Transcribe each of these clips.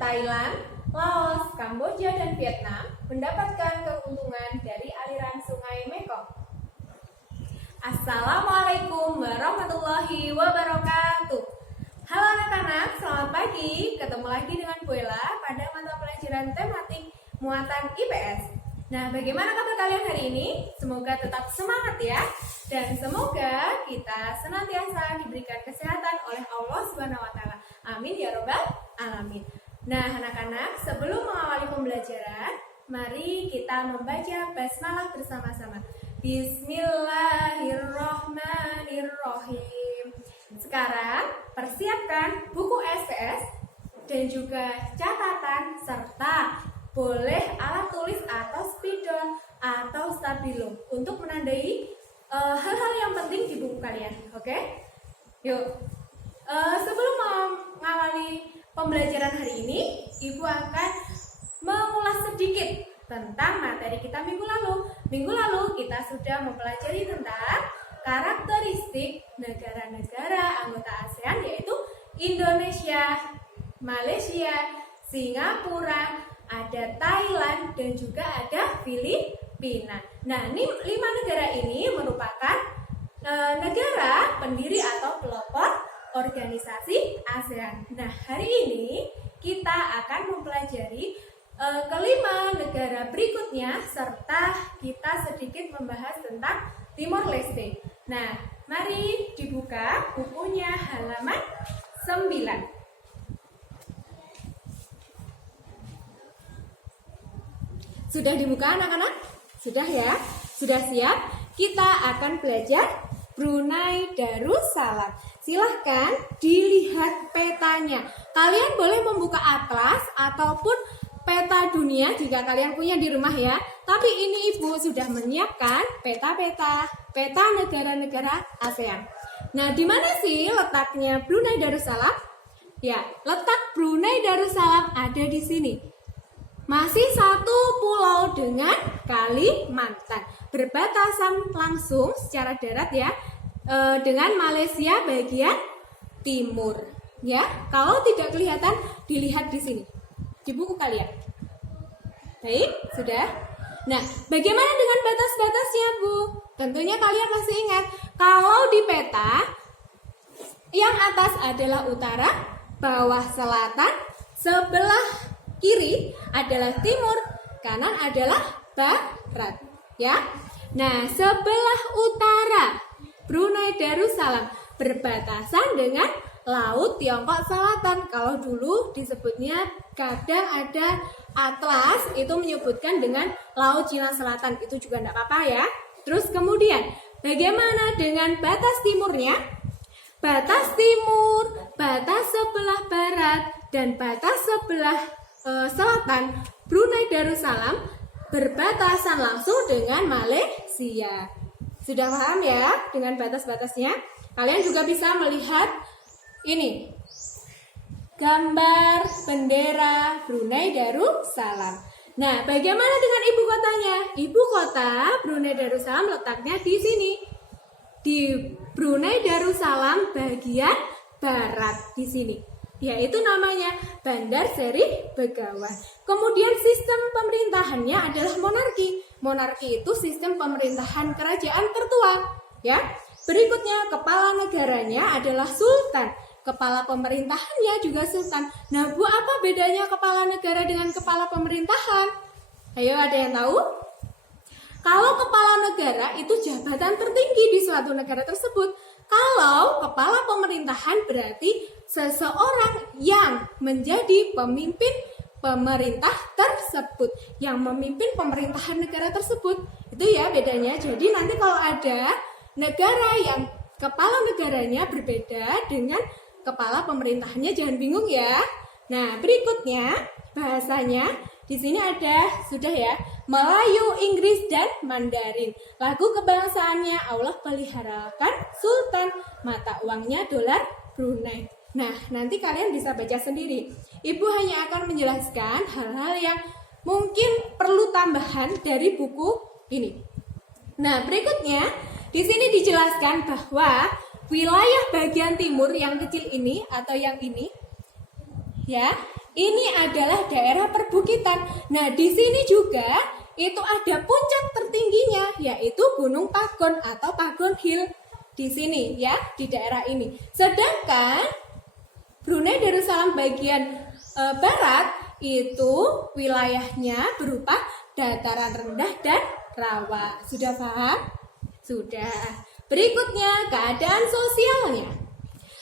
Thailand, Laos, Kamboja, dan Vietnam mendapatkan keuntungan dari aliran sungai Mekong. Assalamualaikum warahmatullahi wabarakatuh. Halo anak-anak, selamat pagi. Ketemu lagi dengan Bu Ella pada mata pelajaran tematik muatan IPS. Nah, bagaimana kabar kalian hari ini? Semoga tetap semangat ya. Dan semoga kita senantiasa diberikan kesehatan oleh Allah SWT. Amin ya robbal alamin. Nah, anak-anak, sebelum mengawali pembelajaran, mari kita membaca basmalah bersama-sama. Bismillahirrohmanirrohim. Sekarang persiapkan buku SPS dan juga catatan serta boleh alat tulis atau spidol atau stabilo untuk menandai hal-hal yang penting di buku kalian. Oke? Yuk. Sebelum mengawali pembelajaran hari ini, Ibu akan mengulas sedikit tentang materi kita minggu lalu. Minggu lalu kita sudah mempelajari tentang karakteristik negara-negara anggota ASEAN, yaitu Indonesia, Malaysia, Singapura, ada Thailand, dan juga ada Filipina. Nah, 5 negara ini merupakan negara pendiri atau pelopor organisasi ASEAN. Nah, hari ini kita akan mempelajari kelima negara berikutnya serta kita sedikit membahas tentang Timor Leste. Nah, mari dibuka bukunya halaman 9. Sudah dibuka anak-anak? Sudah ya? Sudah siap? Kita akan belajar Brunei Darussalam. Silahkan dilihat petanya. Kalian boleh membuka atlas ataupun peta dunia jika kalian punya di rumah ya. Tapi ini Ibu sudah menyiapkan peta-peta negara-negara ASEAN. Nah, di mana sih letaknya Brunei Darussalam? Ya, letak Brunei Darussalam ada di sini. Masih satu pulau dengan Kalimantan, berbatasan langsung secara darat ya dengan Malaysia bagian timur. Ya, kalau tidak kelihatan dilihat di sini di buku kalian. Baik, sudah. Nah, bagaimana dengan batas-batasnya, Bu? Tentunya kalian masih ingat kalau di peta yang atas adalah utara, bawah selatan, sebelah kiri adalah timur, kanan adalah barat, ya. Nah, sebelah utara Brunei Darussalam berbatasan dengan Laut Tiongkok Selatan. Kalau dulu disebutnya kadang ada atlas itu menyebutkan dengan Laut Cina Selatan, itu juga tidak apa-apa ya. Terus kemudian bagaimana dengan batas timurnya? Batas timur, batas sebelah barat, dan batas sebelah selatan Brunei Darussalam berbatasan langsung dengan Malaysia. Sudah paham ya dengan batas-batasnya? Kalian juga bisa melihat ini gambar bendera Brunei Darussalam. Nah, bagaimana dengan ibu kotanya? Ibu kota Brunei Darussalam letaknya di sini. Di Brunei Darussalam bagian barat di sini. Yaitu namanya Bandar Seri Begawan. Kemudian sistem pemerintahannya adalah monarki. Monarki itu sistem pemerintahan kerajaan tertua, ya. Berikutnya kepala negaranya adalah sultan. Kepala pemerintahannya juga sultan. Nah, Bu, apa bedanya kepala negara dengan kepala pemerintahan? Ayo, ada yang tahu? Kalau kepala negara itu jabatan tertinggi di suatu negara tersebut. Kalau kepala pemerintahan berarti seseorang yang menjadi pemimpin pemerintah tersebut, yang memimpin pemerintahan negara tersebut. Itu ya bedanya. Jadi nanti kalau ada negara yang kepala negaranya berbeda dengan kepala pemerintahannya, jangan bingung ya. Nah, berikutnya bahasanya di sini ada sudah ya, Melayu, Inggris, dan Mandarin. Lagu kebangsaannya Allah peliharakan Sultan, mata uangnya dolar Brunei. Nah, nanti kalian bisa baca sendiri. Ibu hanya akan menjelaskan hal-hal yang mungkin perlu tambahan dari buku ini. Nah, berikutnya di sini dijelaskan bahwa wilayah bagian timur yang kecil ini atau yang ini Ya, ini adalah daerah perbukitan. Nah, di sini juga itu ada puncak tertingginya, yaitu Gunung Pagon atau Pagon Hill. Di sini ya, di daerah ini. Sedangkan Brunei Darussalam bagian barat itu wilayahnya berupa dataran rendah dan rawa. Sudah paham? Sudah. Berikutnya keadaan sosialnya.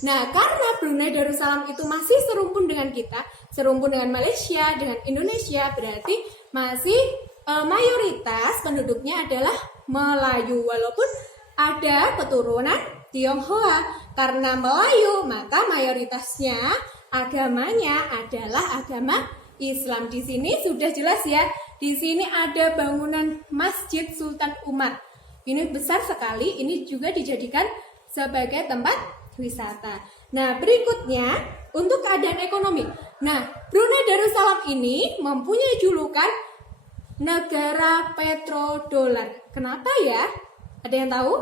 Nah, karena Brunei Darussalam itu masih serumpun dengan kita, serumpun dengan Malaysia, dengan Indonesia, berarti masih mayoritas penduduknya adalah Melayu, walaupun ada keturunan Tionghoa. Karena Melayu, maka mayoritasnya agamanya adalah agama Islam. Di sini sudah jelas ya. Di sini ada bangunan Masjid Sultan Umar. Ini besar sekali, ini juga dijadikan sebagai tempat wisata. Nah, berikutnya untuk keadaan ekonomi. Nah, Brunei Darussalam ini mempunyai julukan negara petrodolar. Kenapa ya? Ada yang tahu?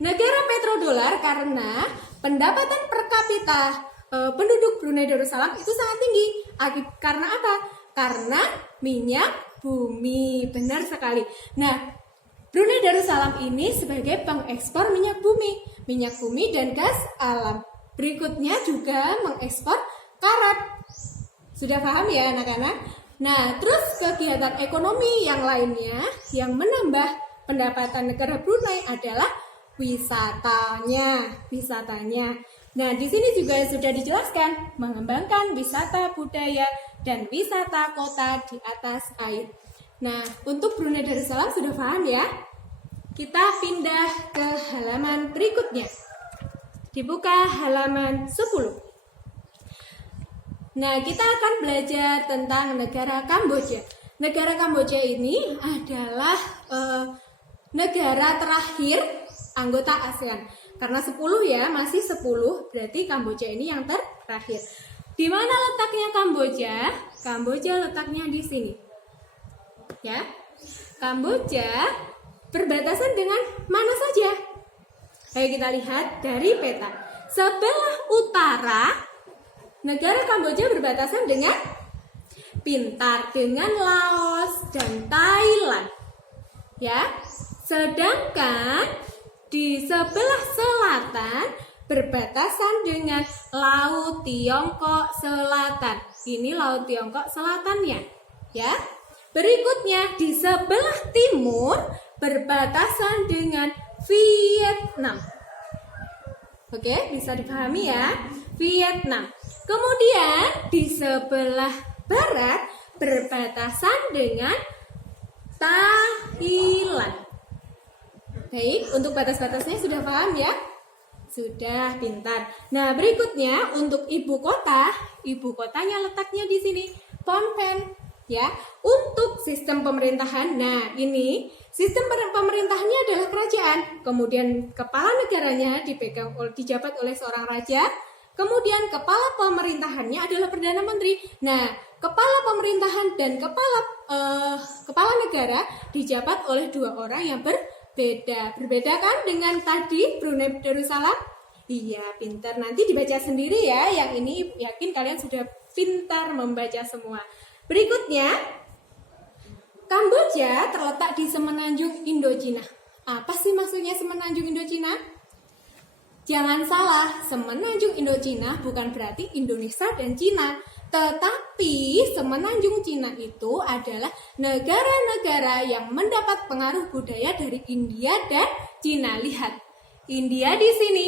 Negara petrodolar karena pendapatan per kapita penduduk Brunei Darussalam itu sangat tinggi. Karena apa? Karena minyak bumi. Benar sekali. Nah, Brunei Darussalam ini sebagai pengekspor minyak bumi dan gas alam. Berikutnya juga mengekspor karat. Sudah paham ya anak-anak? Nah, terus kegiatan ekonomi yang lainnya yang menambah pendapatan negara Brunei adalah wisatanya. Nah, di sini juga sudah dijelaskan mengembangkan wisata budaya dan wisata kota di atas air. Nah, untuk Brunei Darussalam sudah paham ya? Kita pindah ke halaman berikutnya. Dibuka halaman 10. Nah, kita akan belajar tentang negara Kamboja. Negara Kamboja ini adalah negara terakhir anggota ASEAN. Karena 10 ya, masih 10, berarti Kamboja ini yang terakhir. Di mana letaknya Kamboja? Kamboja letaknya di sini. Ya. Kamboja berbatasan dengan mana saja? Ayo kita lihat dari peta. Sebelah utara negara Kamboja berbatasan dengan Pintar, dengan Laos dan Thailand. Ya. Sedangkan di sebelah selatan berbatasan dengan Laut Tiongkok Selatan. Ini Laut Tiongkok Selatannya, ya. Berikutnya di sebelah timur berbatasan dengan Vietnam. Oke, bisa dipahami ya, Vietnam. Kemudian di sebelah barat berbatasan dengan Thailand. Baik, untuk batas-batasnya sudah paham ya? Sudah, pintar. Nah, berikutnya untuk ibu kotanya letaknya di sini, Phnom Penh, ya. Untuk sistem pemerintahan, nah ini sistem pemerintahannya adalah kerajaan. Kemudian kepala negaranya dijabat oleh seorang raja. Kemudian kepala pemerintahannya adalah Perdana Menteri. Nah, kepala pemerintahan dan kepala negara dijabat oleh dua orang yang berbeda. Berbeda kan dengan tadi Brunei Darussalam? Iya, pintar. Nanti dibaca sendiri ya. Yang ini yakin kalian sudah pintar membaca semua. Berikutnya, Kamboja terletak di semenanjung Indochina. Apa sih maksudnya semenanjung Indochina? Jangan salah, semenanjung Indochina bukan berarti Indonesia dan Cina. Tetapi semenanjung Cina itu adalah negara-negara yang mendapat pengaruh budaya dari India dan Cina. Lihat, India di sini,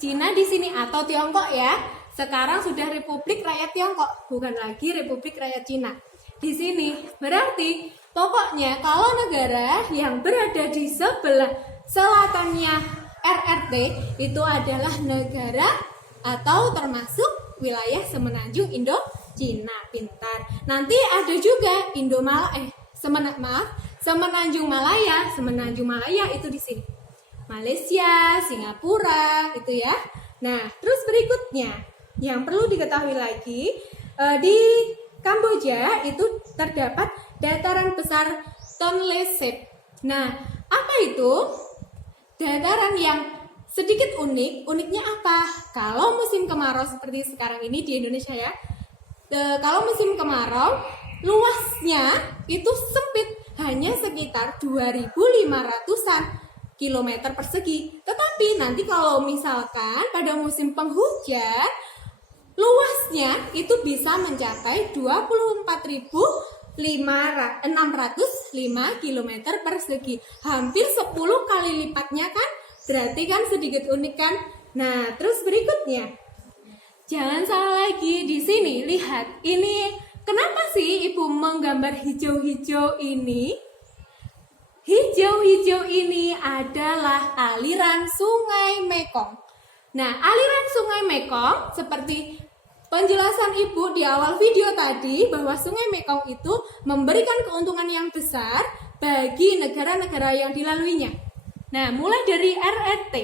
Cina di sini atau Tiongkok ya. Sekarang sudah Republik Rakyat Tiongkok, bukan lagi Republik Rakyat Cina. Di sini berarti pokoknya kalau negara yang berada di sebelah selatannya RRT itu adalah negara atau termasuk wilayah semenanjung Indochina. Pintar. Nanti ada juga Semenanjung Malaya. Semenanjung Malaya itu di sini. Malaysia, Singapura, itu ya. Nah, terus berikutnya yang perlu diketahui lagi di Kamboja itu terdapat dataran besar Tonle Sap. Nah, apa itu? Dataran yang sedikit unik. Uniknya apa? Kalau musim kemarau seperti sekarang ini di Indonesia ya, kalau musim kemarau luasnya itu sempit, hanya sekitar 2.500-an kilometer persegi. Tetapi nanti kalau misalkan pada musim penghujan, luasnya itu bisa mencapai 24.605 kilometer persegi. Hampir 10 kali lipatnya kan? Berarti kan sedikit unik kan? Nah, terus berikutnya. Jangan salah lagi di sini, lihat. Ini kenapa sih Ibu menggambar hijau-hijau ini? Hijau-hijau ini adalah aliran Sungai Mekong. Nah, aliran Sungai Mekong seperti penjelasan Ibu di awal video tadi bahwa Sungai Mekong itu memberikan keuntungan yang besar bagi negara-negara yang dilaluinya. Nah, mulai dari RRT,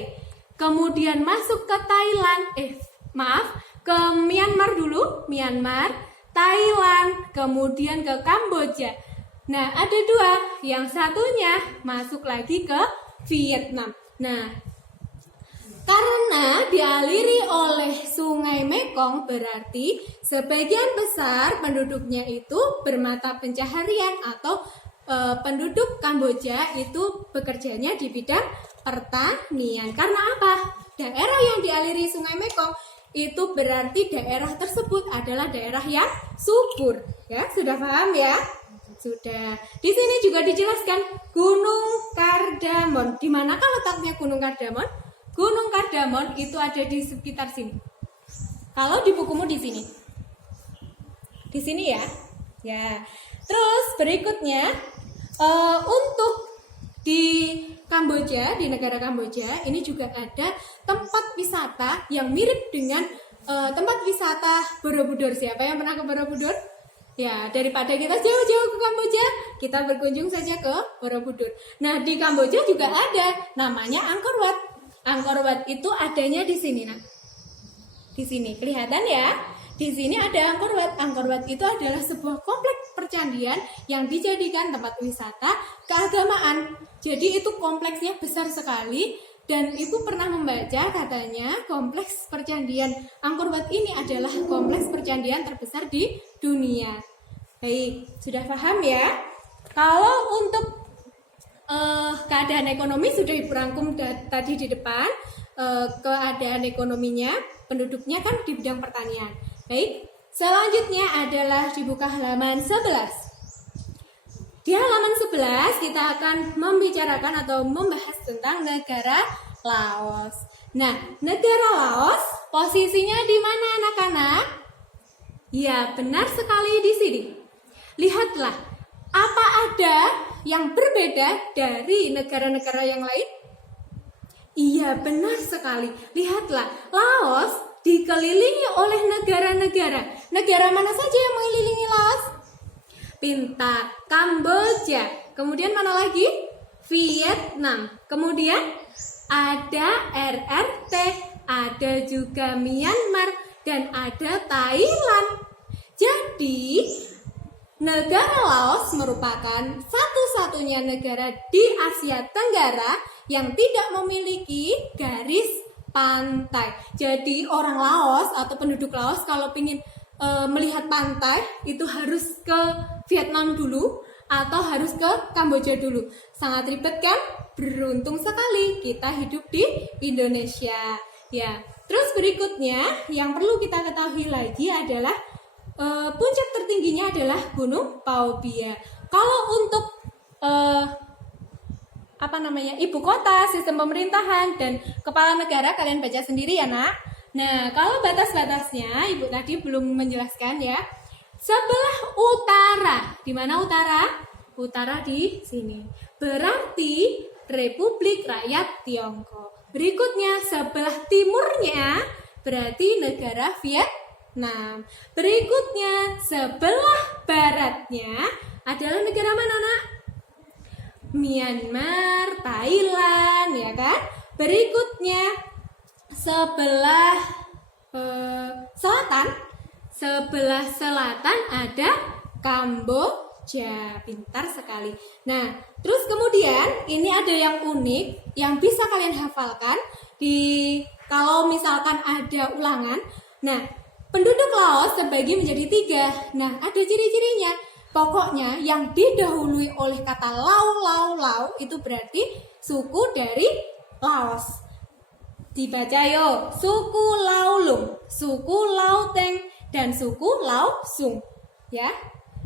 kemudian masuk ke Thailand, ke Myanmar dulu, Thailand, kemudian ke Kamboja. Nah, ada dua, yang satunya masuk lagi ke Vietnam. Nah, karena dialiri oleh Sungai Mekong, berarti sebagian besar penduduknya itu bermata pencaharian atau penduduk Kamboja itu bekerjanya di bidang pertanian. Karena apa? Daerah yang dialiri Sungai Mekong itu berarti daerah tersebut adalah daerah yang subur. Ya, sudah paham ya? Sudah. Di sini juga dijelaskan Gunung Kardamon. Di manakah letaknya Gunung Kardamon? Gunung Kardamon itu ada di sekitar sini. Kalau di bukumu di sini. Di sini ya. Ya. Terus berikutnya untuk di Kamboja, di negara Kamboja ini juga ada tempat wisata yang mirip dengan tempat wisata Borobudur. Siapa yang pernah ke Borobudur? Ya, daripada kita jauh-jauh ke Kamboja, kita berkunjung saja ke Borobudur. Nah, di Kamboja juga ada namanya Angkor Wat. Angkor Wat itu adanya di sini, nah. Di sini kelihatan ya. Di sini ada Angkor Wat. Angkor Wat itu adalah sebuah kompleks percandian yang dijadikan tempat wisata keagamaan. Jadi itu kompleksnya besar sekali dan Ibu pernah membaca katanya kompleks percandian Angkor Wat ini adalah kompleks percandian terbesar di dunia. Baik, sudah paham ya? Kalau untuk keadaan ekonomi sudah Ibu rangkum tadi di depan. Keadaan ekonominya, penduduknya kan di bidang pertanian. Baik, selanjutnya adalah dibuka halaman 11. Di halaman 11 kita akan membicarakan atau membahas tentang negara Laos. Nah, negara Laos posisinya di mana anak-anak? Ya, benar sekali di sini. Lihatlah, apa ada yang berbeda dari negara-negara yang lain? Iya, benar sekali. Lihatlah, Laos dikelilingi oleh negara-negara. Negara mana saja yang mengelilingi Laos? Pintar, Kamboja. Kemudian mana lagi? Vietnam. Kemudian ada RRT, ada juga Myanmar, dan ada Thailand. Jadi, negara Laos merupakan satu-satunya negara di Asia Tenggara yang tidak memiliki garis pantai. Jadi orang Laos atau penduduk Laos kalau ingin melihat pantai itu harus ke Vietnam dulu atau harus ke Kamboja dulu. Sangat ribet kan? Beruntung sekali kita hidup di Indonesia. Ya. Terus berikutnya yang perlu kita ketahui lagi adalah puncak tertingginya adalah Gunung Pao Pia. Kalau untuk ibu kota, sistem pemerintahan, dan kepala negara kalian baca sendiri ya nak. Nah, kalau batas-batasnya ibu tadi belum menjelaskan ya. Sebelah utara, di mana utara? Utara di sini. Berarti Republik Rakyat Tiongkok. Berikutnya sebelah timurnya berarti negara Vietnam. Berikutnya sebelah baratnya adalah negara mana nak? Myanmar, Thailand, ya kan? Berikutnya sebelah selatan ada Kamboja. Pintar sekali. Nah, terus kemudian ini ada yang unik yang bisa kalian hafalkan. kalau misalkan ada ulangan. Nah, penduduk Laos terbagi menjadi 3. Nah, ada ciri-cirinya. Pokoknya yang didahului oleh kata lau itu berarti suku dari Laos. Dibaca yo, suku Laulung, suku Lauteng, dan suku Laosung. Ya,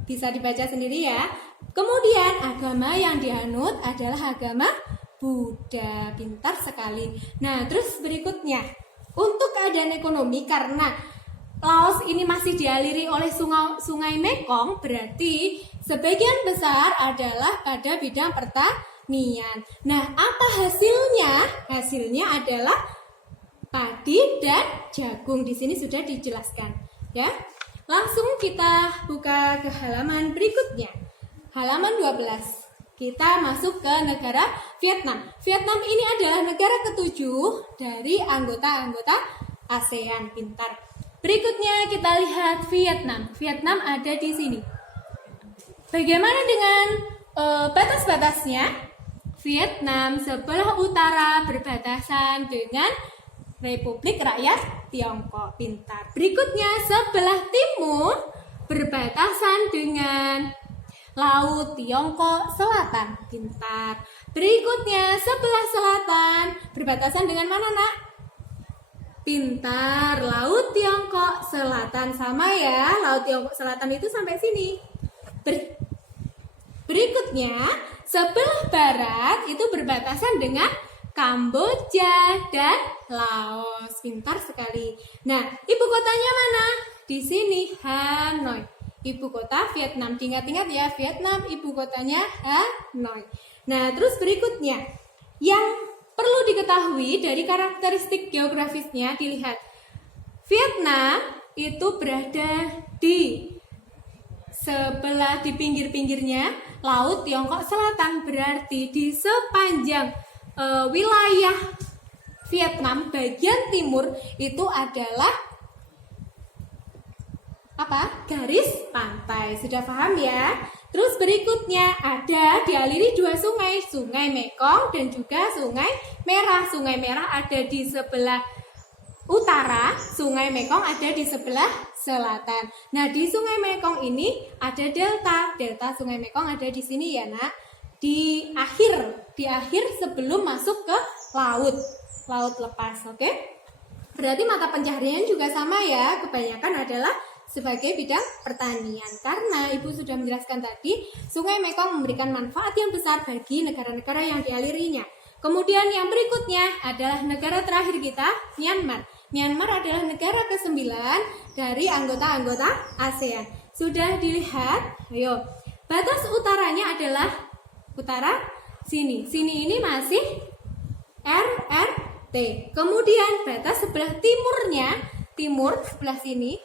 bisa dibaca sendiri ya. Kemudian agama yang dianut adalah agama Buddha. Pintar sekali. Nah, terus berikutnya, untuk keadaan ekonomi, karena Laos ini masih dialiri oleh sungai Mekong, berarti sebagian besar adalah pada bidang pertanian. Nah, apa hasilnya? Hasilnya adalah padi dan jagung. Di sini sudah dijelaskan, ya. Langsung kita buka ke halaman berikutnya. Halaman 12. Kita masuk ke negara Vietnam. Vietnam ini adalah negara ke-7 dari anggota-anggota ASEAN. Pintar. Berikutnya kita lihat Vietnam. Vietnam ada di sini. Bagaimana dengan batas-batasnya? Vietnam sebelah utara berbatasan dengan Republik Rakyat Tiongkok. Pintar. Berikutnya sebelah timur berbatasan dengan Laut Tiongkok Selatan. Pintar. Berikutnya sebelah selatan berbatasan dengan mana, Nak? Pintar. Laut Tiongkok Selatan. Sama ya, Laut Tiongkok Selatan itu sampai sini. Berikutnya sebelah barat itu berbatasan dengan Kamboja dan Laos. Pintar sekali. Nah, ibu kotanya mana? Di sini, Hanoi. Ibu kota Vietnam. Ingat-ingat ya, Vietnam ibu kotanya Hanoi. Nah, terus berikutnya yang perlu diketahui dari karakteristik geografisnya, dilihat. Vietnam itu berada di sebelah, di pinggir-pinggirnya Laut Tiongkok Selatan, berarti di sepanjang wilayah Vietnam bagian timur itu adalah apa? Garis pantai. Sudah paham ya? Terus berikutnya ada dialiri 2 sungai, Sungai Mekong dan juga Sungai Merah. Sungai Merah ada di sebelah utara, Sungai Mekong ada di sebelah selatan. Nah, di Sungai Mekong ini ada delta. Delta Sungai Mekong ada di sini ya, Nak. Di akhir sebelum masuk ke laut lepas, oke? Berarti mata pencaharian juga sama ya, kebanyakan adalah sebagai bidang pertanian. Karena Ibu sudah menjelaskan tadi, Sungai Mekong memberikan manfaat yang besar bagi negara-negara yang dialirinya. Kemudian yang berikutnya adalah negara terakhir kita, Myanmar. Myanmar adalah negara ke-9 dari anggota-anggota ASEAN. Sudah dilihat? Ayo. Batas utaranya adalah utara sini. Sini ini masih RRT. Kemudian batas sebelah timurnya, timur sebelah sini,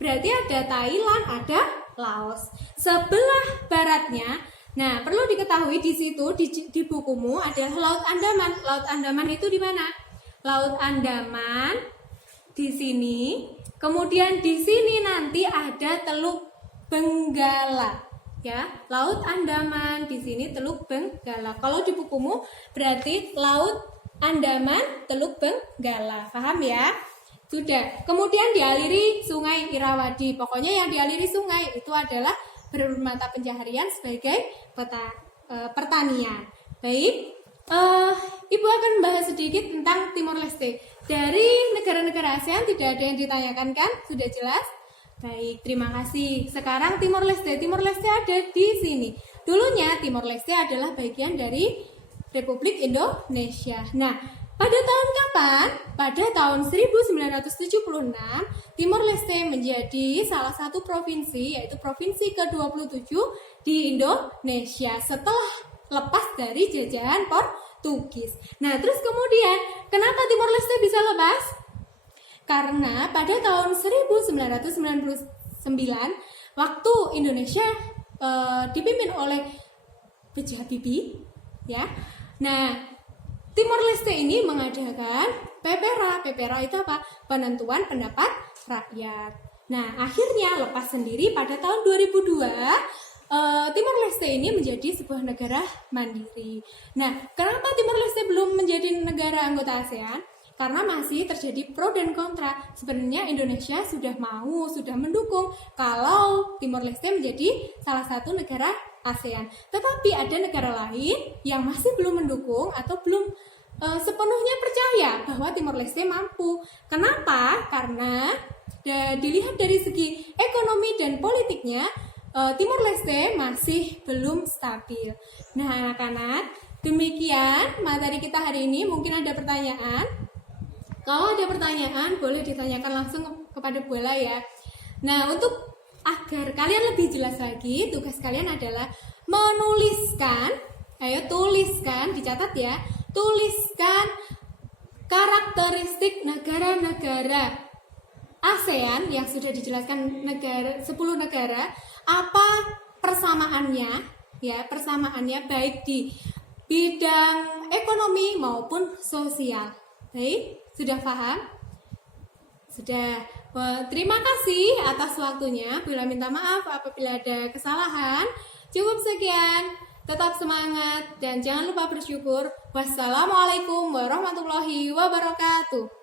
berarti ada Thailand, ada Laos. Sebelah baratnya, nah perlu diketahui di situ di bukumu adalah Laut Andaman. Laut Andaman itu di mana? Laut Andaman di sini. Kemudian di sini nanti ada Teluk Benggala. Ya, Laut Andaman di sini Teluk Benggala. Kalau di bukumu berarti Laut Andaman, Teluk Benggala. Paham ya? Sudah. Kemudian dialiri Sungai Irrawaddy. Pokoknya yang dialiri sungai itu adalah bermata pencaharian sebagai pertanian. Baik. Ibu akan membahas sedikit tentang Timor Leste. Dari negara-negara ASEAN tidak ada yang ditanyakan kan? Sudah jelas? Baik, terima kasih. Sekarang Timor Leste. Timor Leste ada di sini. Dulunya Timor Leste adalah bagian dari Republik Indonesia. Nah, pada tahun kapan? Pada tahun 1976, Timor Leste menjadi salah satu provinsi, yaitu provinsi ke-27 di Indonesia setelah lepas dari jajahan Portugis. Nah, terus kemudian, kenapa Timor Leste bisa lepas? Karena pada tahun 1999 waktu Indonesia dipimpin oleh B.J. Habibie, ya. Nah, Timor Leste ini mengadakan PPRA. PPRA itu apa? Penentuan pendapat rakyat. Nah, akhirnya lepas sendiri pada tahun 2002. Timor Leste ini menjadi sebuah negara mandiri. Nah, kenapa Timor Leste belum menjadi negara anggota ASEAN? karena masih terjadi pro dan kontra. Sebenarnya Indonesia sudah mendukung kalau Timor Leste menjadi salah satu negara ASEAN. Tetapi ada negara lain yang masih belum mendukung atau belum sepenuhnya percaya bahwa Timor Leste mampu. Kenapa? Karena dilihat dari segi ekonomi dan politiknya, Timor Leste masih belum stabil. Nah, anak-anak, demikian materi kita hari ini. Mungkin ada pertanyaan. Kalau ada pertanyaan, boleh ditanyakan langsung kepada Bu Ella ya. Nah, untuk agar kalian lebih jelas lagi, tugas kalian adalah menuliskan, ayo tuliskan, dicatat ya, tuliskan karakteristik negara-negara ASEAN yang sudah dijelaskan 10 negara, apa persamaannya, ya, persamaannya baik di bidang ekonomi maupun sosial. Baik, sudah paham? Sudah. Terima kasih atas waktunya. Bila minta maaf apabila ada kesalahan. Cukup sekian. Tetap semangat dan jangan lupa bersyukur. Wassalamualaikum warahmatullahi wabarakatuh.